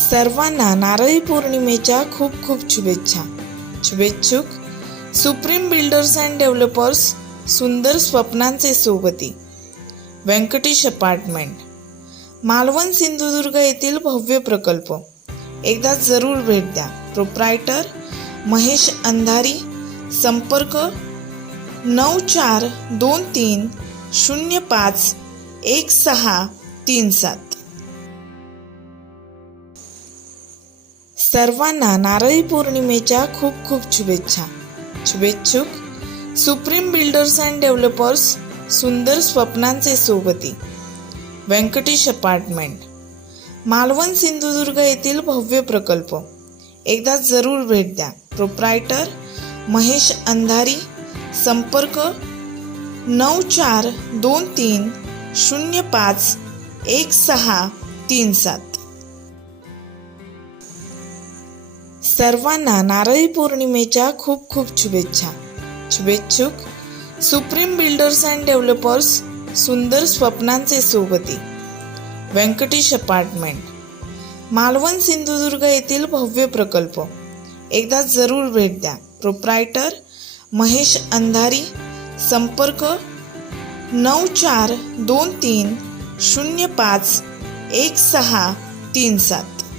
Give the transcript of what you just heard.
सर्वांना नारळी पौर्णिमेच्या खूप खूप शुभेच्छा. शुभेच्छुक सुप्रीम बिल्डर्स अँड डेव्हलपर्स सुंदर स्वप्नांचे सोबती. व्यंकटेश अपार्टमेंट. मालवण सिंधुदुर्ग येथील भव्य प्रकल्प. एकदा जरूर भेट द्या. प्रोप्रायटर महेश अंधारी. संपर्क नऊ चार दोन तीन शून्य पाच एक सहा तीन सात. सर्वांना नारळी पौर्णिमेच्या खूप खूप शुभेच्छा. शुभेच्छुक सुप्रीम बिल्डर्स अँड डेव्हलपर्स सुंदर स्वप्नांचे सोबती. व्यंकटेश अपार्टमेंट. मालवण सिंधुदुर्ग येथील भव्य प्रकल्प. एकदा जरूर भेट द्या. प्रोप्रायटर महेश अंधारी. संपर्क नऊ चार दोन तीन शून्य पाच एक सहा तीन सात. सर्वांना नारळी पौर्णिमेच्या खूप खूप शुभेच्छा. शुभेच्छुक सुप्रीम बिल्डर्स अँड डेव्हलपर्स सुंदर स्वप्नांचे सोबती. व्यंकटेश अपार्टमेंट. मालवण सिंधुदुर्ग येथील भव्य प्रकल्प. एकदा जरूर भेट द्या. प्रोप्रायटर महेश अंधारी. संपर्क नऊ चार दोन तीन शून्य पाच एक सहा तीन सात.